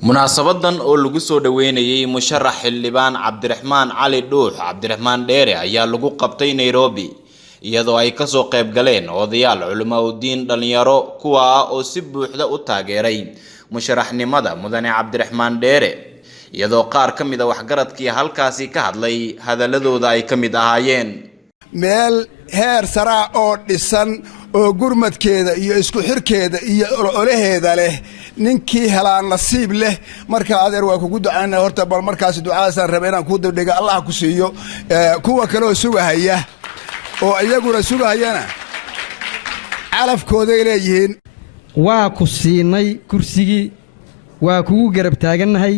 munaasabadan oo lagu soo dhaweynayay musharax xildhibaan Cabdiraxmaan Cali Dhuux Cabdiraxmaan Dheere ayaa lagu qabtay Nairobi iyadoo ay ka soo qayb galeen odayaal culimo u diin dhalinyaro kuwa oo si buuxda u taageeray musharaxnimada mudane Cabdiraxmaan Dheere iyadoo qaar ka mid ah waxgaradkii halkaasi ka hadlay hadaladooda ay ka mid ahaayeen meel heer sare oo dhisan oo gurmadkeeda iyo isku xirkeeda iyo olaheeda leh ninkii helaa nasiib leh marka adeer waa kugu ducaynaa horta bal markaas ducaasaan rabay inaan ku dibdhiga Allah ku siiyo kuwa kale oo sugahaya oo iyaguna sugahayana calafkooda leeyihiin waa ku siinay kursigii waa kugu garab taaganahay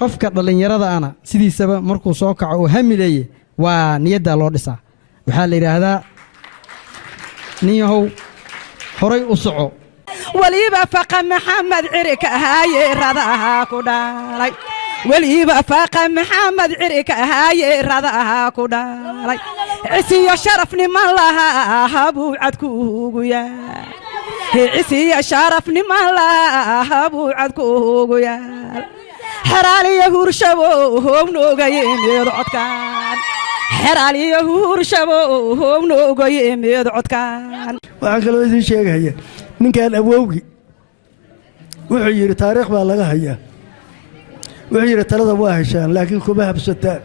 qofka dhalinyarada ana sidiisaba markuu soo kaco oo hamileeyay waa niyada loo dhisaa waxa la yiraahdaa niyahow horay u soco waliba faqa maxamed cirika haaye radaha ku dhalay waliba faqa maxamed cirika haaye radaha ku dhalay cisiyo sharafni man laha habu cad kuugu yaa cisiyo sharafni man laha habu cad kuugu yaa xaraaliya hurshabo hownooga yeemeed codkaan xaraaliya hurshabo hownooga yeemeed codkaan waxaan kaloo idin sheegaya ninkan awowgi wuxuu yiri taariikh baa laga hayaa wuxuu yiri talada waa heshaan laakiin kuma habsataan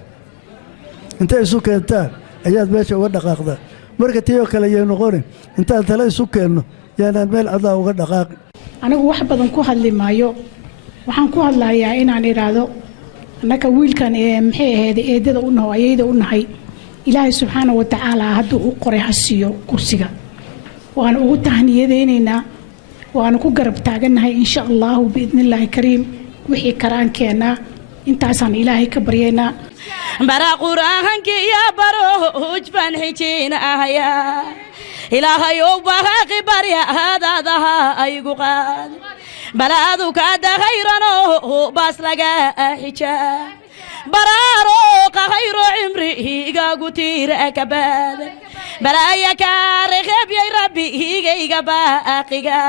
inta isu keentaan ayaad meesha uga dhaqaaqdaa marka tiyo kale ay noqon inta tala isu keenno yaanaan meel adaa uga dhaqaaq anigu wax badan ku hadli maayo waxaan ku hadlayaa inaan iraado annaka wiilkan maxay ahayd eedada u nahay ayayda u nahay ilaahay subxaanahu wa ta'aala hadduu u qoray hasiyo kursiga waan ugu tahniyadeynayna waan ku garab taaganahay insha Allah biidnillaahi kariim wixii karaankeena intaasaan ilaahay ka baryeena bara quraanka ya baro hujban hijina ahya ilaahay oo baaqi bariya hadaadaha aygu qaad balaadu ka dahayrano bas laga xijaa bararo khayru umriga gutira kabad balaaya ka raqab ya rabbi higa baaqiga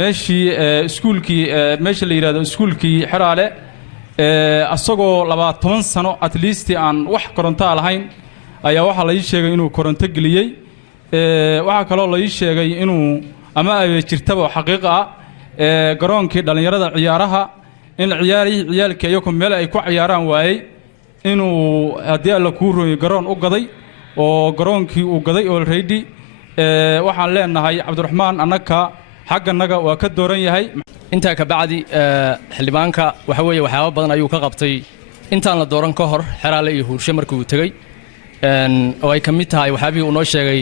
meeshii iskuulkii meesha la yiraahdo iskuulkii xiraale asagoo 20 sano at least aan wax koronto lahayn ayaa waxa la ii sheegay inuu koronto galiyay waxa kale oo la ii sheegay inuu ama ay jirtaba xaqiiqo ah garoonkii dhalinyarada ciyaaraha in ciyaalka iyagu meel ay ku ciyaaraan waayay inuu hadii la ku rooyo garoon u gaday oo garoonkii uu gaday already waxaan leenahay Cabdiraxmaan annaka xaqanaga waa ka dooran yahay inta ka bacdi xildhibaanka waxa weeye waxyaabo badan ayuu ka qabtay intaan la dooran ka hor xeraale iyo huurshe markii uu tagay oo ay kamid tahay waxaabii uu noo sheegay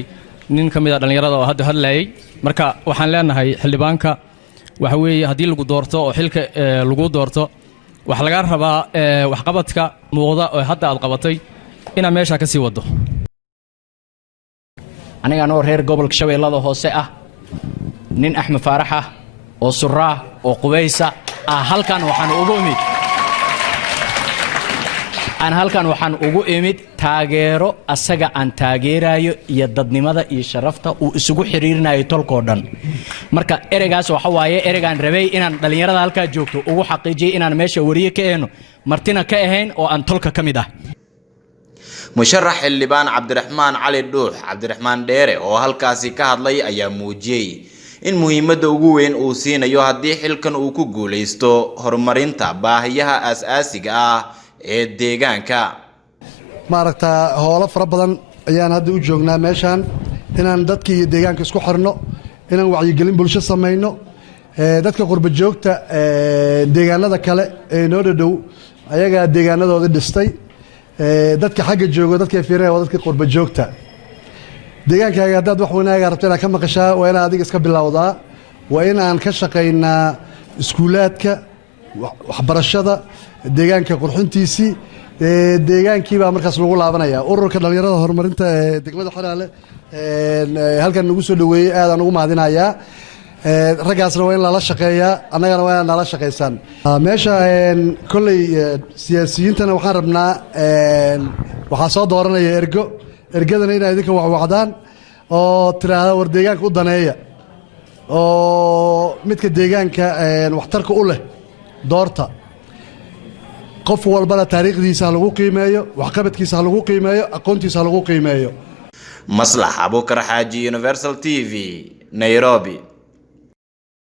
nin kamid ah dhalinyarada oo hadda hadlayay marka waxaan leenahay xildhibaanka waxa weeye hadii lagu doorto oo xilka lagu doorto wax laga rabaa wax qabadka muuqda oo hadda aad qabatay ina meesha ka sii wado aniga noo reer gobolka Shabeellada hoose ah nin Axmed Faarax ah oo Suraa oo Qubaysa halkan waxaan ugu imid taageero asaga aan taageerayo iyo dadnimada iyo sharafta uu isugu xiriirinayo tolkoo dhan marka ereygaas waxa waaye ereygan rabay inaan dhalinyarada halka joogto ugu xaqiijiyo inaan meesha wariye ka eeno martina ka ahayn oo aan tolka kamid ah musharax xildhibaan Cabdiraxmaan Cali Dhuux Cabdiraxmaan Dheere oo halkaasi ka hadlay ayaa muujiyay in muhiimadda ugu weyn uu siinayo hadii xilkan uu ku guuleysto horumarinta baahiyaha asaasiga ah ee deegaanka maaragta howlo fara badan ayaan hadda u joognaa meeshan inaan dadkii iyo deegaanka isku xirno inaan wacyigelin bulsho sameeyno dadka qurba joogta deegaanada kale ee noo dhow ayaga deegaanadooda dhistay dadka xagga joogo dadka fiirinaya waa dadka qurba joogta deegaankaaga haddaad wax wanaag rabto inaad ka maqashaa waa inaad adiga iska bilowdaa waa in aan ka shaqaynaa iskuulaadka waxbarashada deegaanka qurxintiisii deegaankii baa markaas lagu laabanaya ururka dhalinyarada horumarinta degmada Xiraale halkan nagu soo dhaweeyay aad aan ugu mahadinayaa ragaasna waa in la shaqeeyaa annagana waa in nala shaqeysaan meesha kulay siyaasiyiintana waxaan rabnaa waxa soo dooranaya ergadana inay idinka wacwacdaan oo tiraahdo war deegaanka u daneeya oo midka deegaanka waxtarka u leh doorta qof walbana taariikhdiisa ha lagu qiimeeyo waxqabadkiisa ha lagu qiimeeyo aqoontiisa ha lagu qiimeeyo Maslax Abuukar Xaaji, Universal TV, Nairobi.